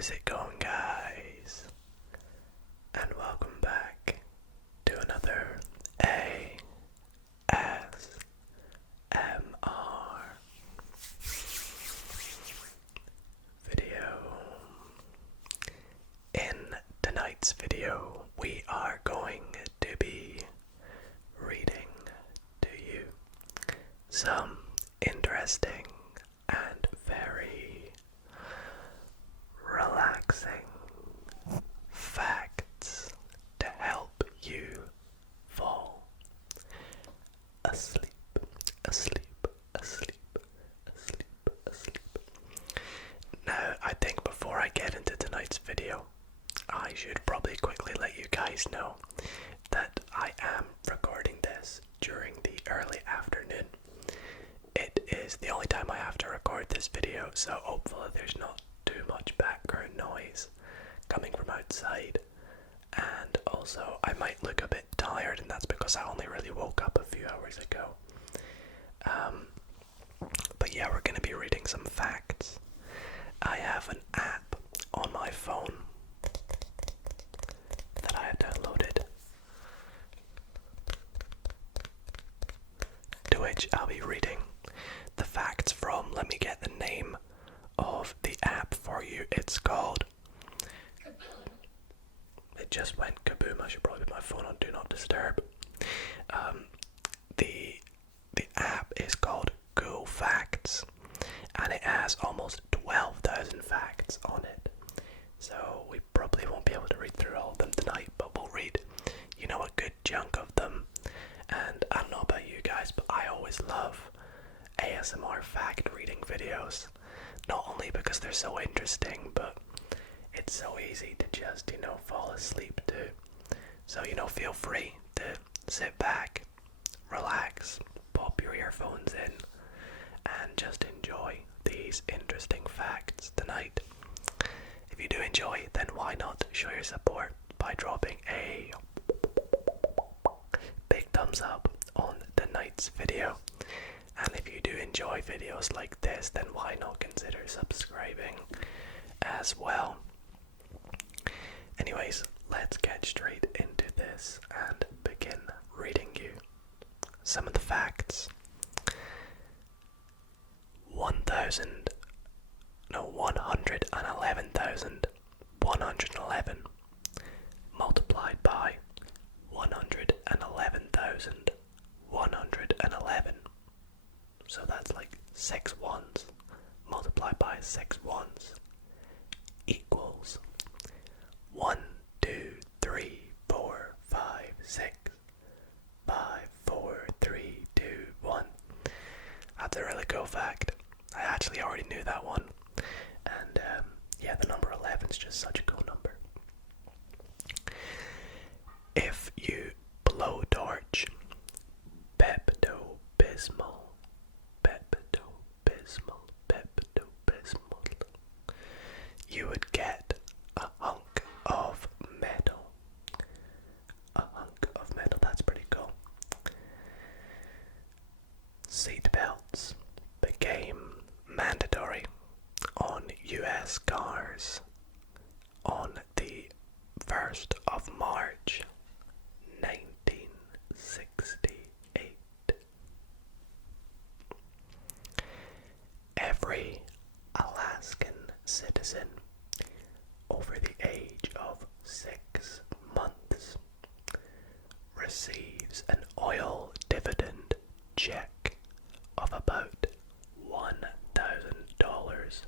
How's it going, guys? And welcome back to another ASMR video. In tonight's video, we are going to be reading to you some interesting and very relaxing facts to help you fall asleep, asleep, asleep, asleep, asleep. Now, I think before I get into tonight's video, I should probably quickly let you guys know that I am recording this during the early afternoon. It is the only time I have to record this video, so hopefully there's not too much background noise coming from outside. And also, I might look a bit tired, and that's because I only really woke up a few hours ago. But yeah, we're going to be reading some facts. I have an app on my phone that I have downloaded, to which I'll be reading the facts from. Let me get the name of the app for you. It's called... It just went kaboom. I should probably put my phone on Do Not Disturb. The app is called Cool Facts, and it has almost 12,000 facts on it. So we probably won't be able to read through all of them tonight, but we'll read, a good chunk of them. And I don't know about you guys, but I always love ASMR fact reading videos. Not only because they're so interesting, but it's so easy to just, fall asleep to. So, feel free to sit back, relax, pop your earphones in, and just enjoy these interesting facts tonight. If you do enjoy, then why not show your support by dropping a big thumbs up on tonight's video. And if you do enjoy videos like this, then why not consider subscribing as well. Anyways, let's get straight into this and begin reading you some of the facts. 111,111 multiplied by 111,111. So that's like 6 ones multiplied by 6 ones equals 1, 2, 3, 4, 5, 6, 5, 4, 3, 2, 1. That's a really cool fact. I actually already knew that one. And yeah, the number 11 is just such a cool number. If you blowtorch Pepto-Bismol, Pepto-Bismol, Pepto-Bismol, you would get a hunk of metal. A hunk of metal, that's pretty cool. Seatbelts became mandatory on US cars on the 1st of March 1968. Every Alaskan citizen over the age of 6 months receives an oil dividend check of about $1,000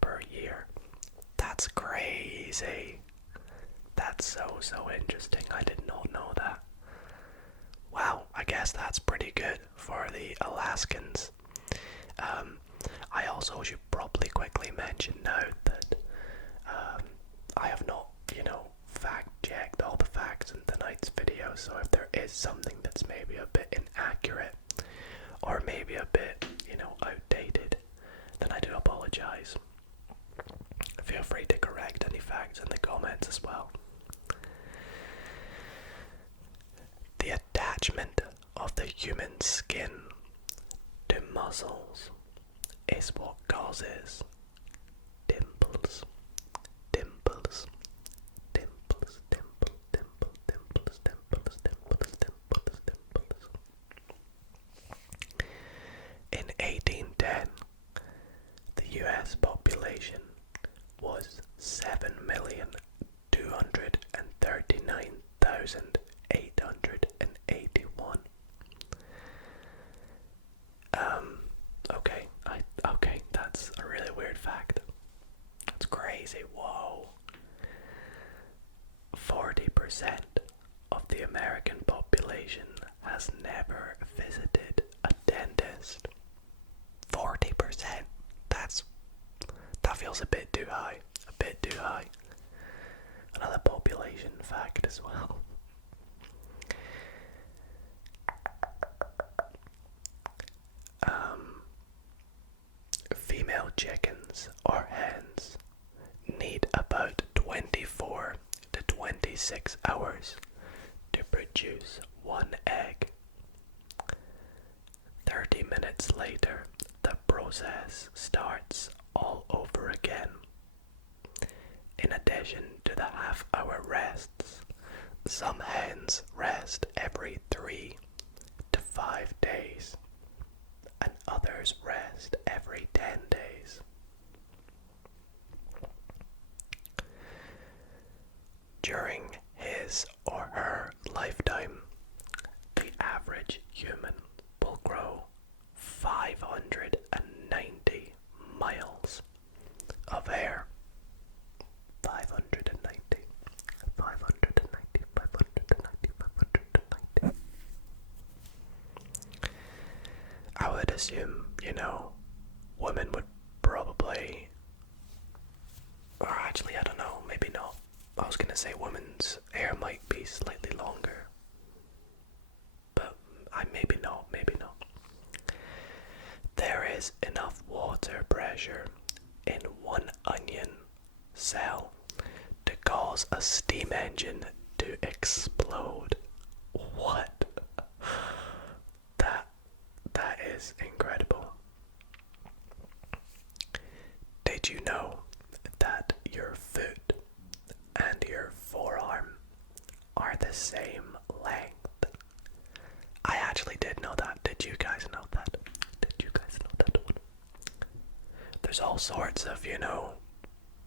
per year. That's crazy. That's so interesting. I did not know that. Wow, I guess that's pretty good for the Alaskans. I also should probably quickly mention now that I have not, fact-checked all the facts in tonight's video, so if there is something that's maybe a bit inaccurate, or maybe a bit, outdated, then I do apologize. Feel free to correct any facts in the comments as well. The attachment of the human skin to muscles is what causes dimples. was 7,239,881. Okay, that's a really weird fact. That's crazy. Whoa. 40% of the American population has never visited a dentist. 40%. That feels a bit too high. A bit too high. Another population fact as well. Female chickens or hens need about 24 to 26 hours to produce one egg. 30 minutes later, the process starts all over again. In addition to the half-hour rests, some hens rest every 3 to 5 days, and others rest every 10 days. During his or her lifetime, the average human will grow 590 miles of hair. 590. I would assume, women would probably, or actually I don't know, maybe not. I was gonna say women's hair might be slightly longer, but maybe not. There is enough water pressure in one onion cell to cause a steam engine to explode. What? That is incredible. Did you know that your foot and your forearm are the same length? I actually did know that. Did you guys know that? There's all sorts of,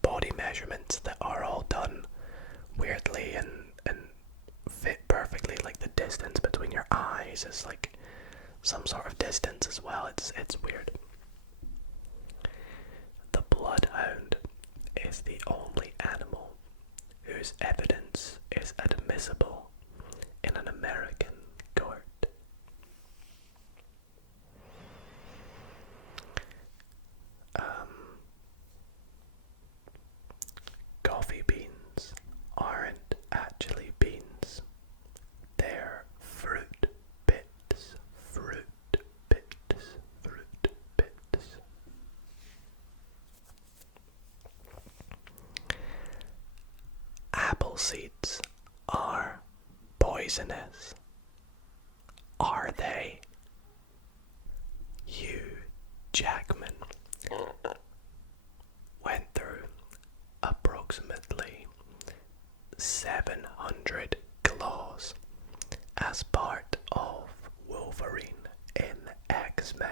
body measurements that are all done weirdly and fit perfectly. Like the distance between your eyes is like some sort of distance as well. It's weird. The bloodhound is the only animal whose evidence is admissible in an American court. Coffee beans aren't actually beans. They're fruit bits. Apple seeds are poisonous. Are they? Hugh Jackman went through approximately 700 claws as part of Wolverine in X-Men.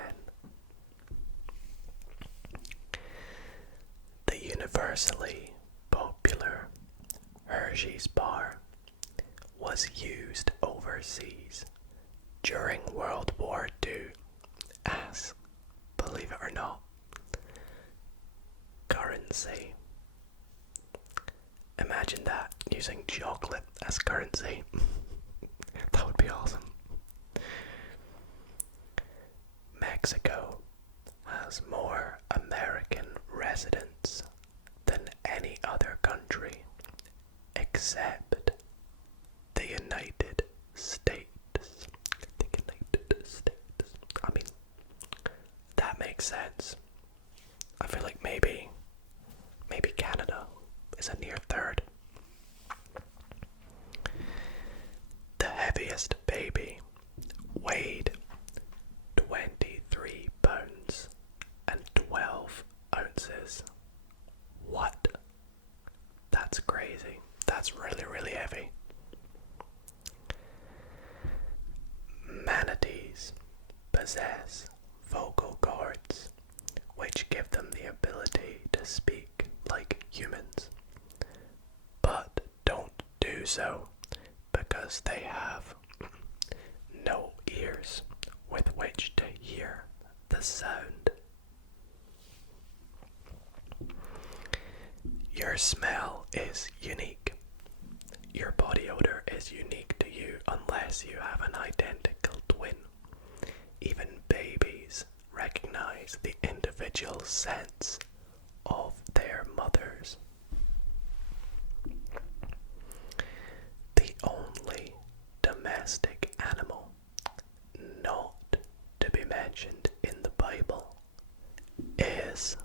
The universally popular Hershey's bar was used overseas during World War II as, believe it or not, currency. Imagine that, using chocolate as currency. That would be awesome. Mexico has more American residents than any other country except the United States. I mean, that makes sense. I feel like maybe Canada is a near third. The heaviest baby weighed 23 pounds and 12 ounces. What? That's crazy. That's really, really heavy. Manatees possess vocal cords which give them the ability to speak like human so because they have no ears with which to hear the sound. Your smell is unique. Your body odor is unique to you unless you have an identical twin. Even babies recognize the individual scents of their mothers. The only domestic animal not to be mentioned in the Bible is...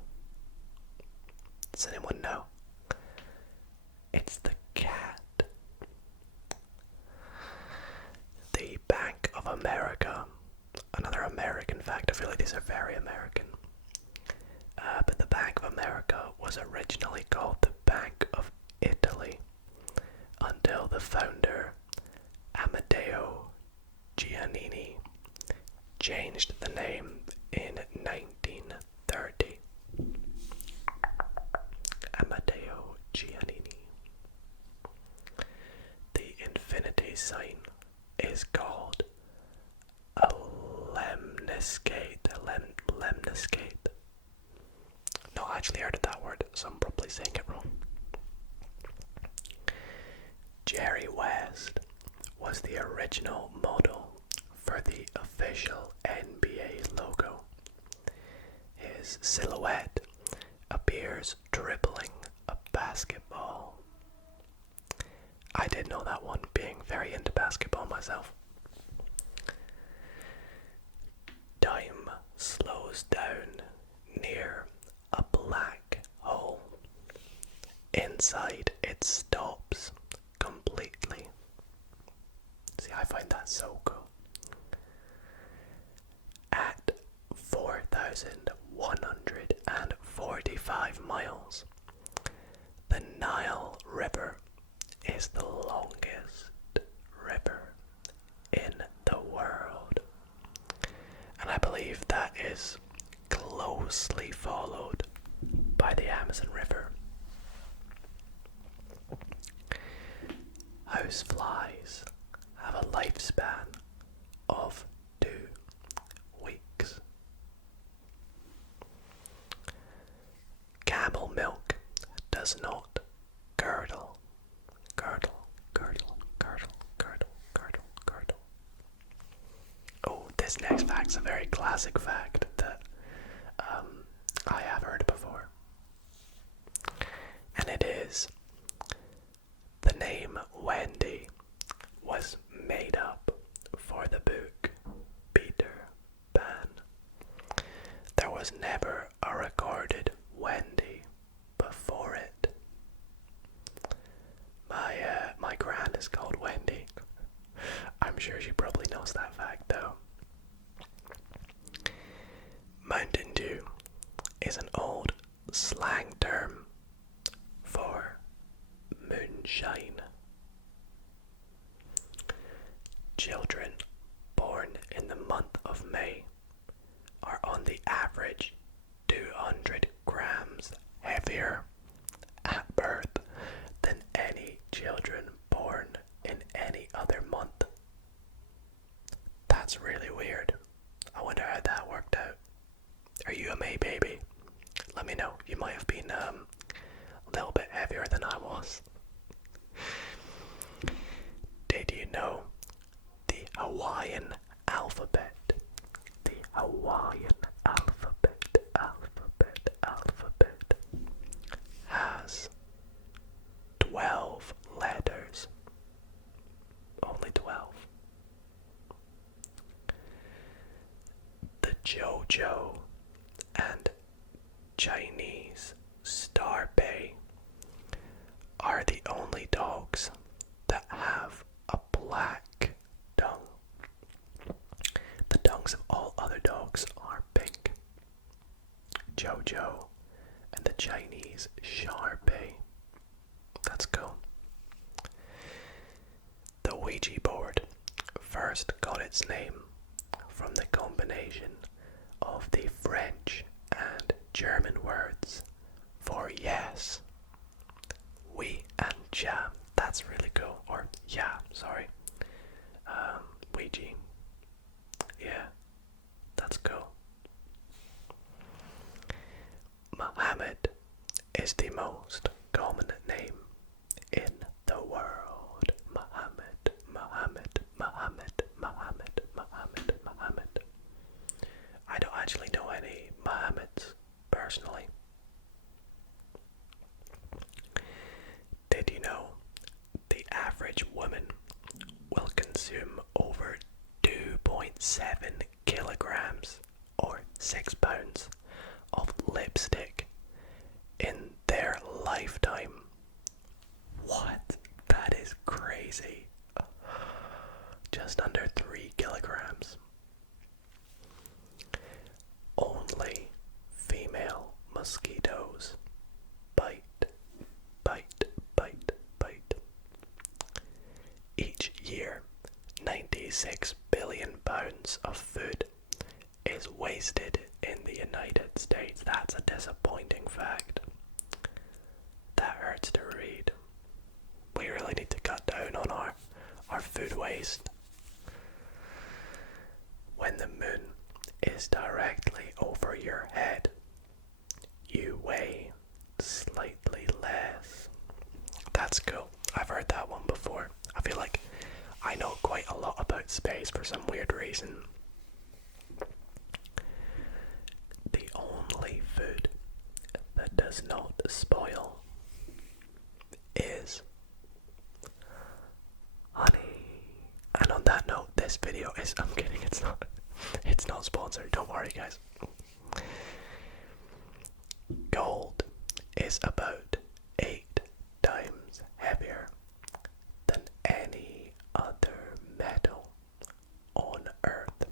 Does anyone know? It's the cat. The Bank of America, another American fact, I feel like these are very American, but the Bank of America was originally called the Bank of Italy until the founder, Amedeo Giannini, changed the name in 1930. Amedeo Giannini. The infinity sign is called a lemniscate. Lemniscate. No, I actually heard that word, so I'm probably saying it wrong. Jerry West was the original model for the official NBA logo. His silhouette appears dribbling a basketball. I did know that one, being very into basketball myself. Time slows down near a black hole. Inside it stops completely. See, I find that so cool. At 4,145 miles, the Nile River is the longest river in the world. And I believe that is closely followed by the Amazon River. Houseflies have a lifespan of 2 weeks. Camel milk does not curdle. Oh, this next fact's a very classic fact that I have heard before. And it is, the name Wendy was made up for the book Peter Pan. There was never a recorded Wendy before it. My gran is called Wendy. I'm sure she probably knows that fact though. Mountain Dew is an old slang term for moonshine. Children born in the month of May are on the average 200 grams heavier at birth than any children born in any other month. That's really weird. I wonder how that worked out. Are you a May baby? Let me know. You might have been a little bit heavier than I was. Did you know the Hawaiian alphabet? The Hawaiian alphabet has 12 letters. Only 12. The JoJo and Chinese Star Bay are the only dogs that have a black tongue. The tongues of all other dogs are pink. JoJo and the Chinese Shar Bay. That's cool. The Ouija board first got its name from the combination of the French and German words for yes, oui and ja. That's really cool. Or 26 billion pounds of food is wasted in the United States. That's a disappointing fact. That hurts to read. We really need to cut down on our food waste. When the moon is directly over your head, you weigh slightly less. That's cool. I've heard that one before. I feel like I know quite a lot about space for some weird reason. The only food that does not spoil is honey. And on that note, this video is, I'm kidding, it's not sponsored, don't worry guys. Gold is about 8 times heavier than any other metal on Earth.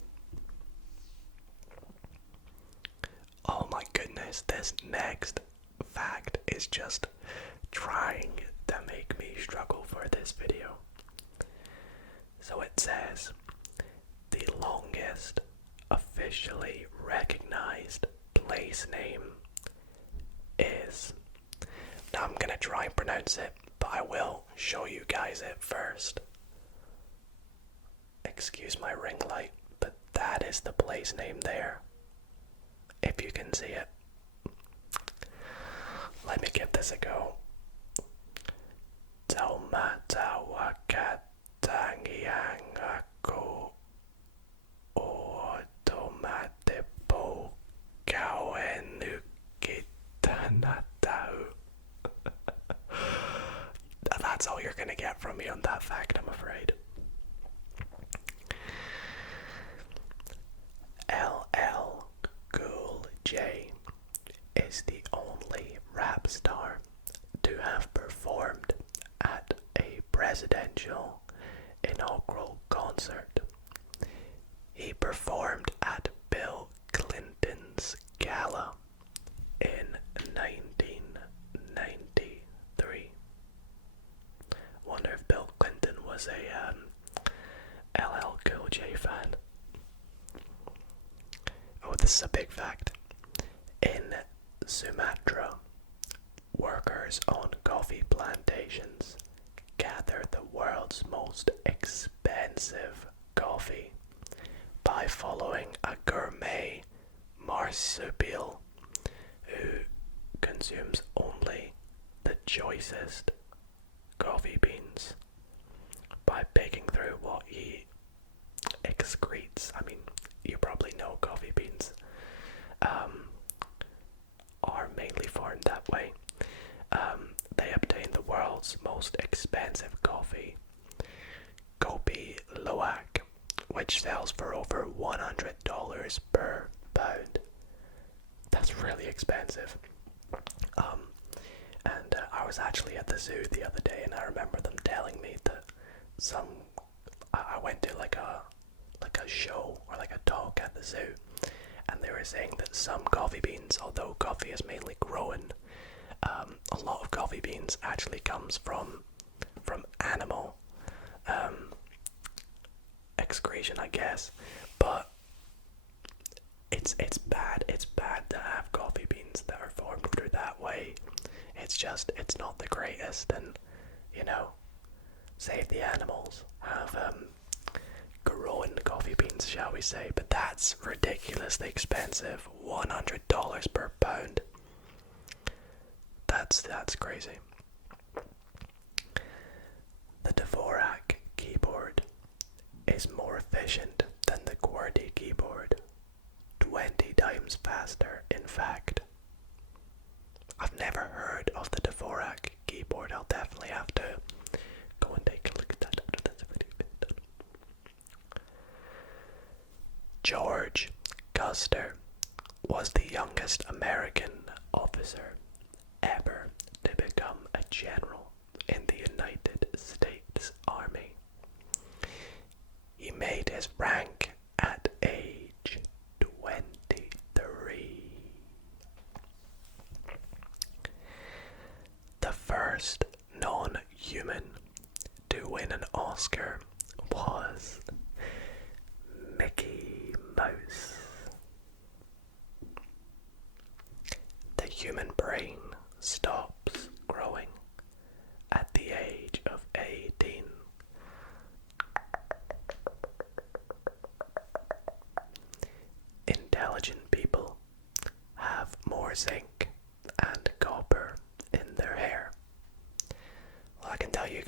Oh my goodness, this next fact is just trying to make me struggle for this video. So it says, the longest officially recognized place name is... Now I'm gonna try and pronounce it, but I will show you guys it first. Excuse my ring light, but that is the place name there. If you can see it. Let me give this a go. Taumatawakatangiangako automatepo kauenukitanatau. That's all you're gonna get from me on that fact, I'm afraid. LL Cool J is the only rap star to have performed at a presidential inaugural concert. He performed at Bill Clinton's gala in 1993. Wonder if Bill Clinton was a LL Cool J fan. Oh, this is a big fact. In Sumatra, workers on coffee plantations gather the world's most expensive coffee by following a gourmet marsupial who consumes only the choicest coffee beans by picking through what he excretes. I mean, you probably know coffee beans are mainly farmed that way. They obtain the world's most expensive coffee, Kopi Luwak, which sells for over $100 per pound. That's really expensive. And I was actually at the zoo the other day, and I remember them telling me that I went to like a show or like a talk at the zoo, and they were saying that some coffee beans, although coffee is mainly grown, a lot of coffee beans actually comes from animal excretion, I guess. But it's bad. It's bad to have coffee beans that are farmed through that way. It's not the greatest, and save the animals. Have grown coffee beans, shall we say? But that's ridiculously expensive. $100 per pound. That's crazy. The Dvorak keyboard is more efficient than the QWERTY keyboard. 20 times faster, in fact. I've never heard of the Dvorak keyboard. I'll definitely have to go and take a look at that after this video is done. George Custer was the youngest American officer ever to become a general in the United States Army. He made his rank at age 23. The first non-human to win an Oscar was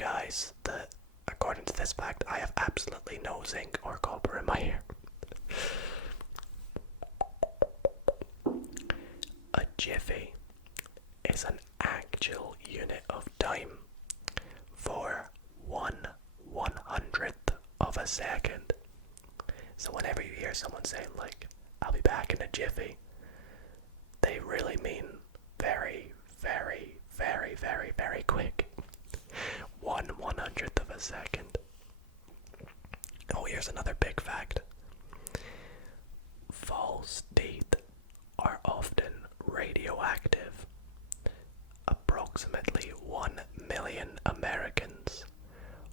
guys that, according to this fact, I have absolutely no zinc or copper in my hair. A jiffy is an actual unit of time for 1/100th of a second. So whenever you hear someone saying like, I'll be back in a jiffy, they really mean very, very, very, very, very quick. 1/100th of a second. Oh, here's another big fact. False teeth are often radioactive. Approximately 1 million Americans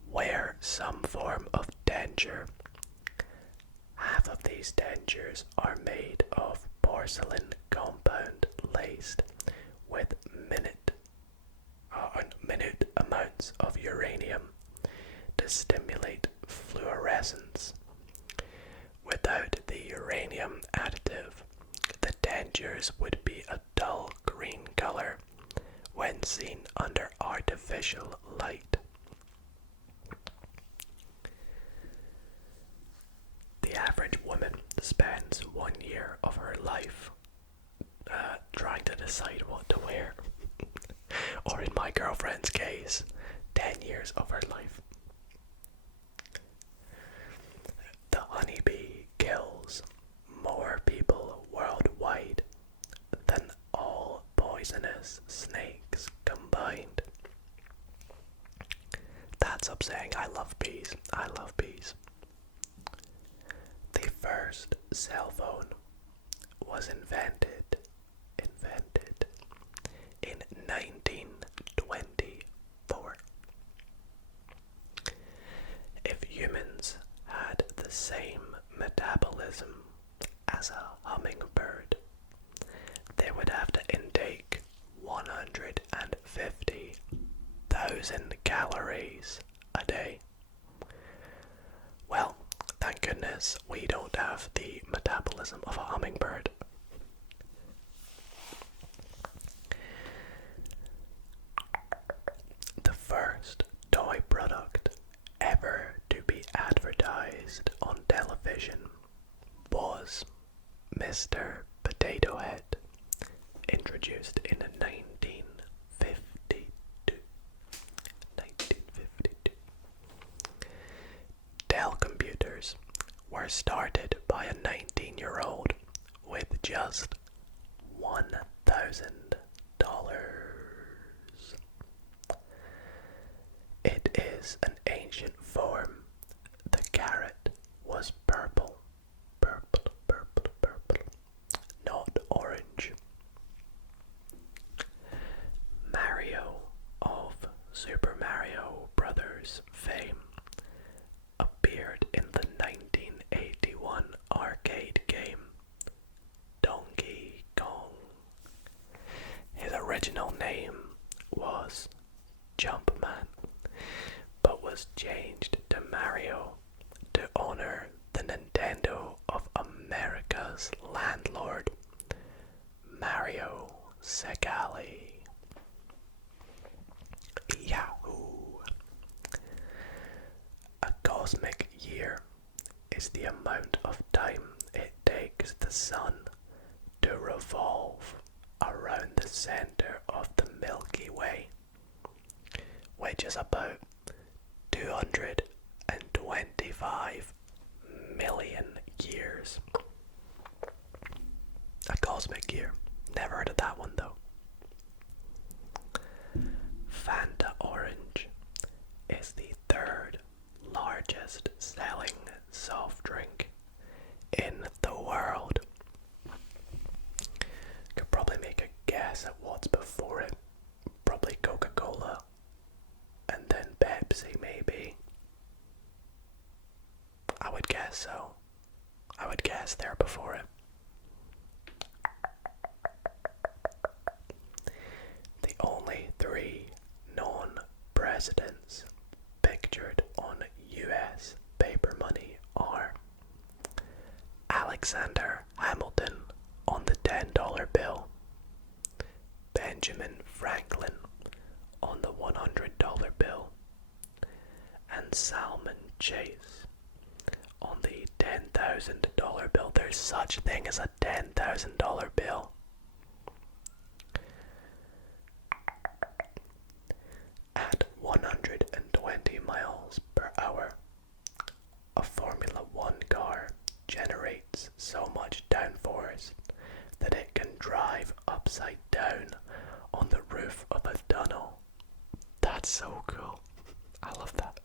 wear some form of denture. Half of these dentures are made of porcelain compound laced with minute amounts of uranium to stimulate fluorescence. Without the uranium additive, the dentures would be a dull green color when seen under artificial light. The average woman spends 1 year of her life trying to decide what to wear. Or in my girlfriend's case, 10 years of her life. The honeybee kills more people worldwide than all poisonous snakes combined. That's upsetting. I love bees. I love bees. The first cell phone was invented in 1924. If humans had the same metabolism as a hummingbird, they would have to intake 150,000 calories a day. Well, thank goodness we don't have the metabolism of a hummingbird. The first toy product ever to be advertised on television was Mr. Potato Head, introduced in 1952. Dell computers were started by a 19-year-old with just $1,000. It is an ancient form. The carrot was purple, not orange. Mario of Super Mario Brothers fame appeared in the 1981 arcade game Donkey Kong. His original name was Jumpman, but was changed to Mario to honor the Nintendo of America's landlord, Mario Segale. Yahoo! A cosmic year is the amount of time it takes the sun to revolve around the center of the Milky Way, which is about 225 million years. A cosmic year. Never heard of that one though. Fanta Orange is the third largest selling soft drink in the world. Could probably make a guess at what's before it. Probably Coca-Cola. And then Pepsi, maybe. I would guess so. I would guess they're before it. The only 3 non-presidents pictured on US paper money are Alexander Hamilton on the $10 bill, Benjamin Franklin on the $100 bill, and salmon chase on the $10,000 bill. There's such a thing as a $10,000 bill. At 120 miles per hour, a Formula One car generates so much downforce that it can drive upside down on the roof of a tunnel. That's so cool. I love that.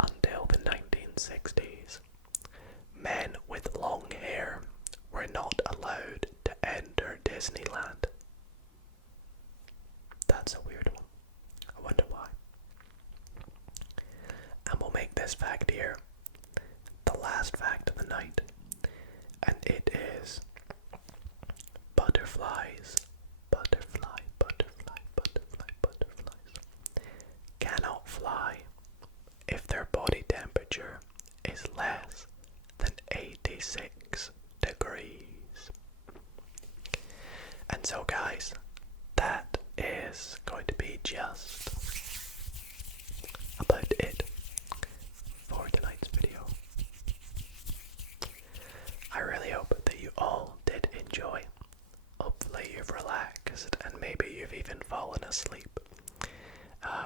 Until the 1960s, men with long hair were not allowed to enter Disneyland. That's a weird one. I wonder why. And we'll make this fact here the last fact of the night. And it is butterflies, cannot fly if their body temperature is less than 86 degrees. And so guys, that is going to be just about it for tonight's video. I really hope that you all did enjoy. Hopefully you've relaxed and maybe you've even fallen asleep.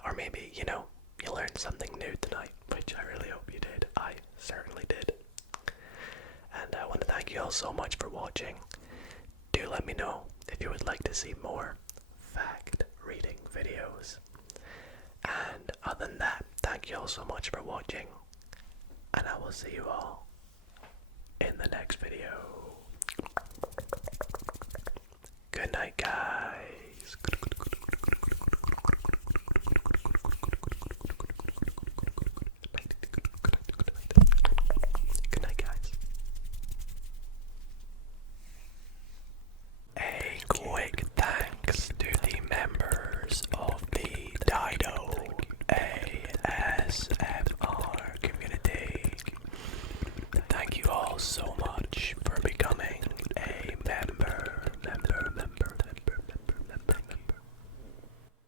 Or maybe, you learned something new tonight, which I really hope you did. I certainly did. And I want to thank you all so much for watching. Do let me know if you would like to see more fact reading videos. And other than that, thank you all so much for watching. And I will see you all in the next video. Good night, guys. Good night, guys. A quick thanks to the members of the Dido ASMR